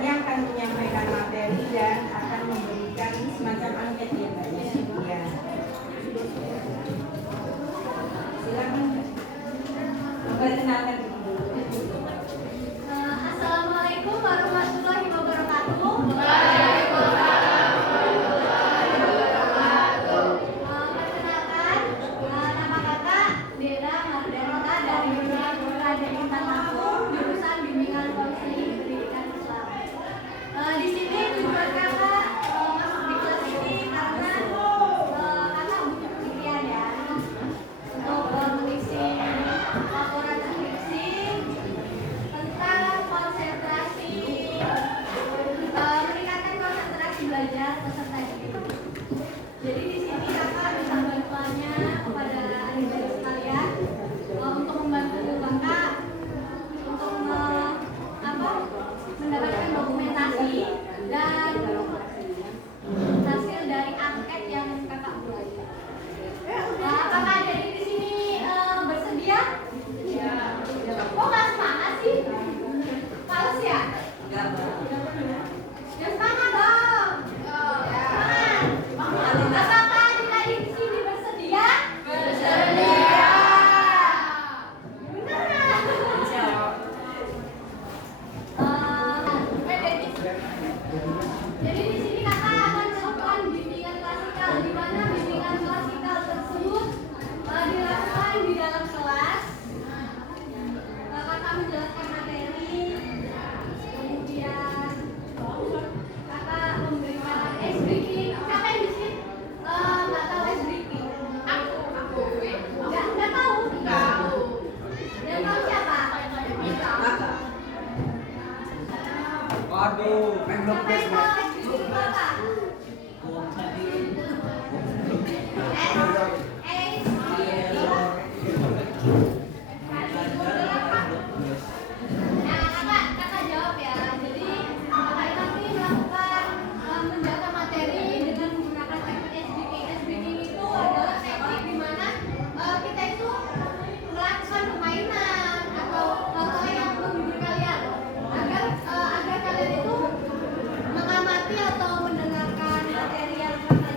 ini akan menyampaikan materi dan akan memberikan semacam angket ya Mbak ya. Ya. Silakan Mbak. Perkenalkan dulu. Assalamualaikum warahmatullahi wabarakatuh. Perkenalkan, nama kakak Dera Mardanita dari Universitas Intan Lampung, jurusan Bimbingan Konseling Pendidikan Islam. Di sini tujuan kakak masuk di kelas ini karena kakak butuh penelitian ya untuk mengisi laporan skripsi tentang konsentrasi, meningkatkan konsentrasi belajar peserta didik. Jadi di sini kakak bisa bantuannya kepada adik-adik sekalian untuk membantu kakak untuk mendapatkan dokumentasi dan hasil dari angket yang kakak buat. Kakak adik di sini bersedia? Kok nggak semangat sih? Males ya? Ya semangat dong. Semangat. Apakah adik-adik di sini bersedia? Bersedia. Beneran? Jadi di sini kakak akan melakukan bimbingan klasikal, di mana bimbingan klasikal tersebut dilakukan di dalam kelas. Kakak menjelaskan materi, kemudian kakak memberikan ice breaking. Siapa yang di sini nggak tahu ice breaking? Aku nggak tahu. Dan tahu siapa? Waduh, main Siapa lopes yang tahu ice breaking itu apa? Kakak jawab ya. Jadi kakak nanti melakukan menjaga materi dengan menggunakan teknik SBK. SBK itu adalah teknik di mana kita itu melakukan permainan atau hal-hal yang menghibur kalian agar kalian itu mengamati atau mendengarkan materi yang kakak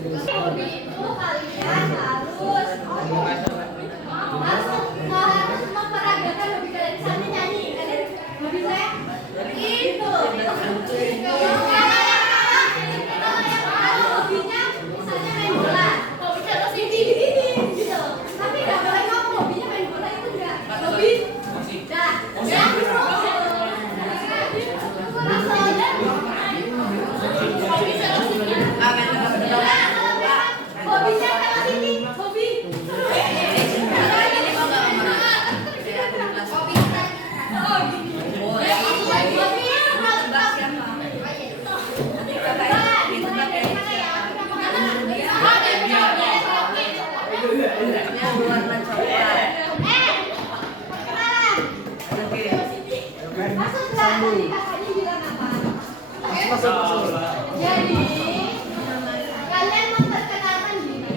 Hobi itu kalian harus harus memperagakan hobi kalian. Misalnya nyanyi, kalian hobi saya itu. Kalau hobinya misalnya main bola, hobinya terus ini gitu. Tapi nggak boleh ngomong hobinya main bola itu enggak. Hobi, dah, ya. Hobinya kalau sini, hobi. Jadi kalian memperkenalkan diri.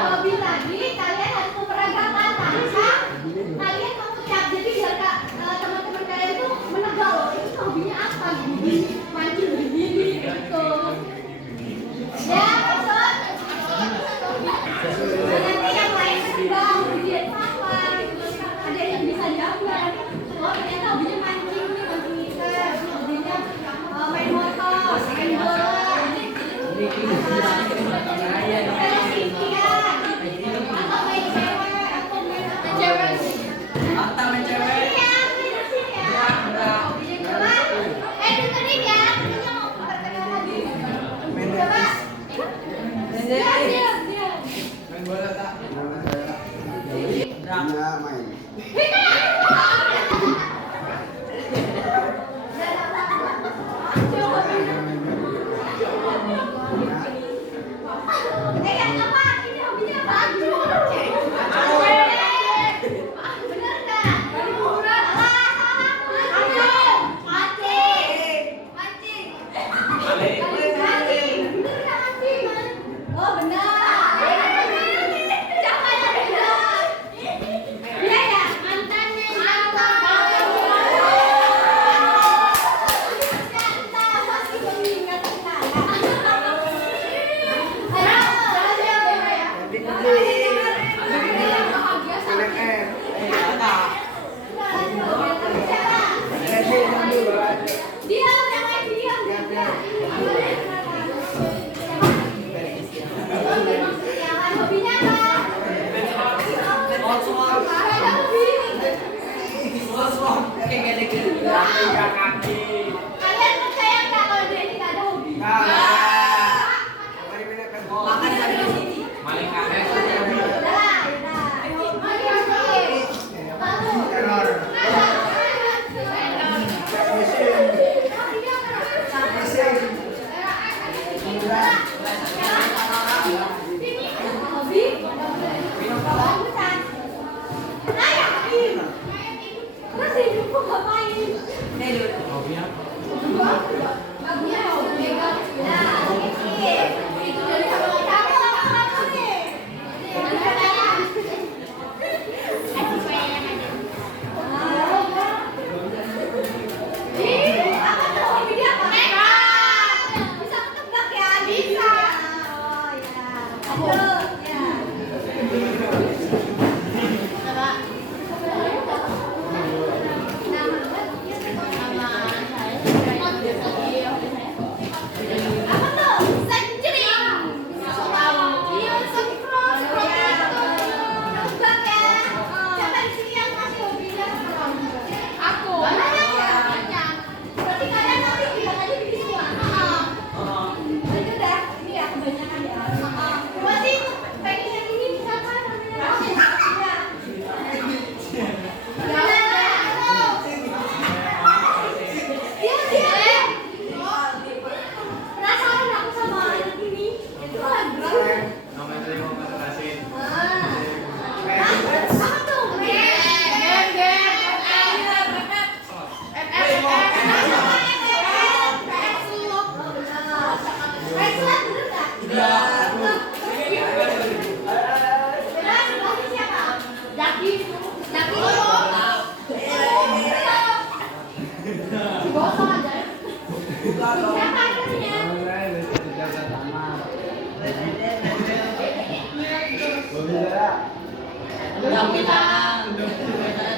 Hobi tadi kalian harus memperagakan bahasa. Kalian mengucap jadi biar teman-teman kalian itu menebak loh itu hobinya apa gini mancing gini gitu. Ya maksud. Nanti yang lain menebak dia apa gitu. Ada yang bisa jawab. Oh ternyata hobinya mancing nih mancing ikan. Hobinya main motor, main bola. Kalian percaya nggak kalau dia ini nggak ada hobi? Makan di sini. Maling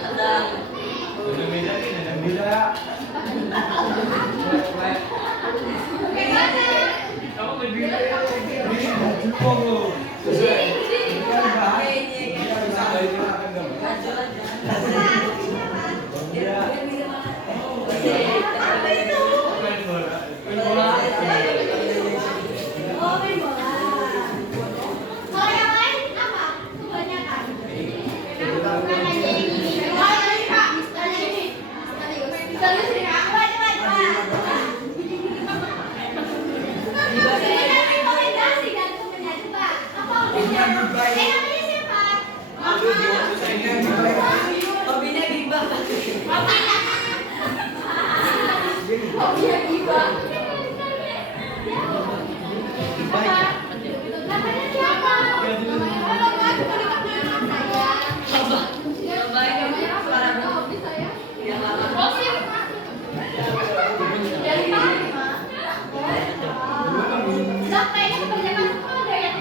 Tendang. Oh, main bola. Kalau yang lain apa? Kebanyakan. Bukan aja yang ini. Oh, yang ini Kak. Yang ini. Serius nih Kak. Coba. Ini kan rekomendasi dan temennya coba. Apa hobinya? Namanya siapa? Hobinya gibah. Hobinya gibah. Namanya siapa? Halo Kak, coba dipanggil nama saya. Namanya apa? Hobi saya. Oh siapa? Dari mana? Kayaknya kebanyakan sekolah ada yang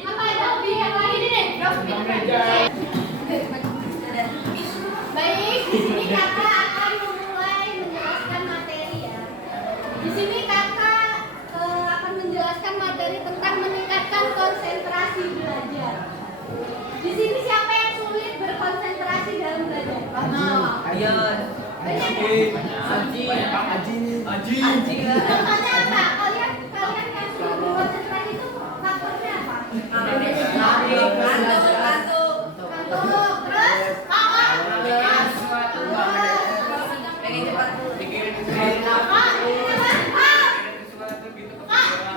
apa ada hobi yang lain ini nih? Baik, di sini kakak akan memulai menjelaskan materi ya. Di sini kakak akan menjelaskan materi tentang meningkatkan konsentrasi belajar. Di sini siapa yang sulit berkonsentrasi dalam belajar? Ayo. Aji. Contohnya apa? Kalian yang sulit berkonsentrasi itu faktornya apa? Kantuk. Terus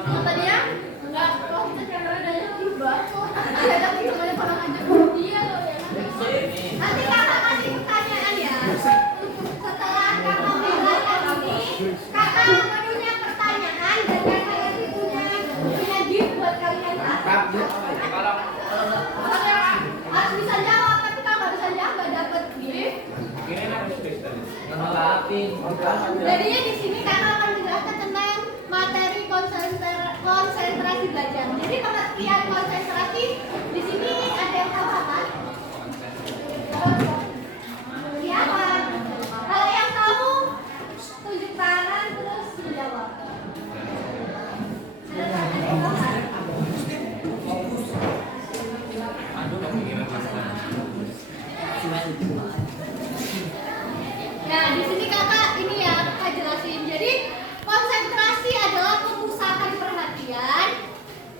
apa dia? Enggak, kalau kita cara adanya tiba. Ada semuanya pernah ngajak dia loh ya. Nanti kakak kasih pertanyaan ya. Setelah kakak menjelaskan ini, kakak punya pertanyaan dan kakak itu punya gift buat kalian. Harus bisa jawab, tapi kalau nggak bisa jawab nggak dapet gift. Jadinya di sini kakak akan menjelaskan tentang materi konsentrasi belajar. Jadi pengertian konsentrasi di sini ada yang tahu apa? Siapa? Kalau yang tahu tunjuk tangan terus menjawab. Ada yang tahu nggak? Nah, di sini kakak ini ya kakak jelasin. Jadi konsentrasi adalah pemusatan perhatian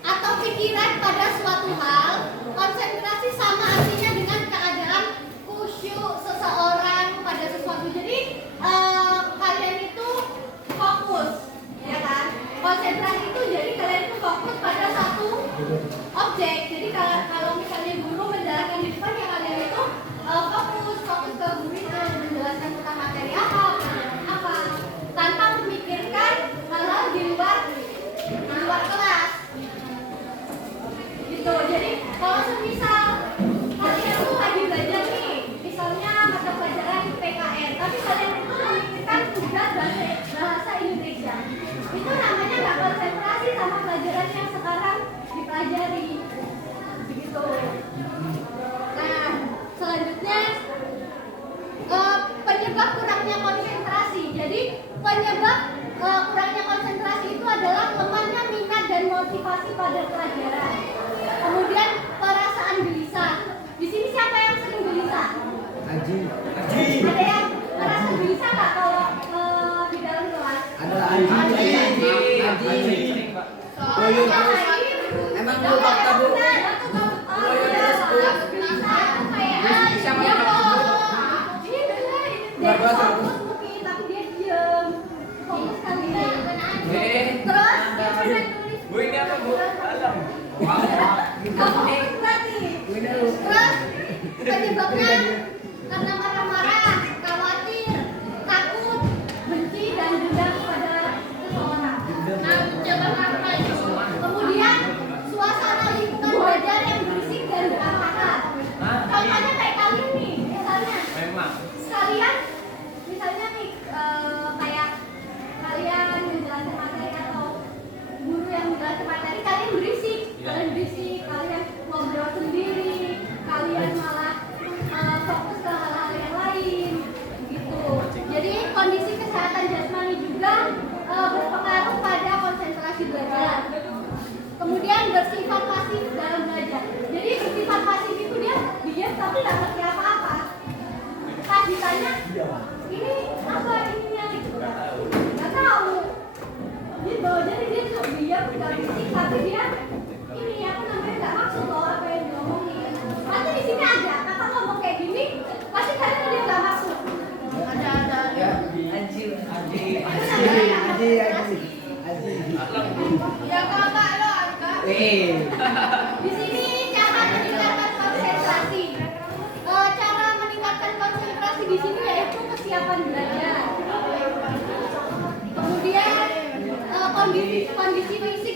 atau pikiran pada suatu hal. Konsentrasi sama artinya dengan keadaan khusyuk seseorang pada sesuatu. Jadi kalian itu fokus, ya kan? Konsentrasi itu jadi kalian itu fokus pada satu objek. Jadi kalau misalnya guru menjelaskan di depan ya kalian itu fokus ke guru itu menjelaskan tentang materi apa tanpa memikirkan hal-hal di luar kelas gitu. Jadi kalau semisal kalian tuh lagi belajar nih, misalnya mata pelajaran PKN, tapi kalian itu memikirkan tugas bahasa Indonesia, itu namanya nggak konsentrasi sama pelajaran yang sekarang dipelajari begitu. Nah, selanjutnya penyebab kurangnya konsentrasi. Jadi penyebab kurangnya konsentrasi itu adalah lemahnya minat dan motivasi pada pelajaran. Kemudian perasaan gelisah. Di sini siapa yang sering gelisah? Aji. Ada yang merasa gelisah nggak kalau di dalam kelas? Adalah Aji. Emang lu fakta bu? Fokus mungkin, tapi dia diam. Fokus kali. Terus dia pernah tulis. Bu ini apa bu? Alam. Di sini cara meningkatkan konsentrasi. Cara meningkatkan konsentrasi di sini yaitu kesiapan belajar. Kemudian kondisi fisik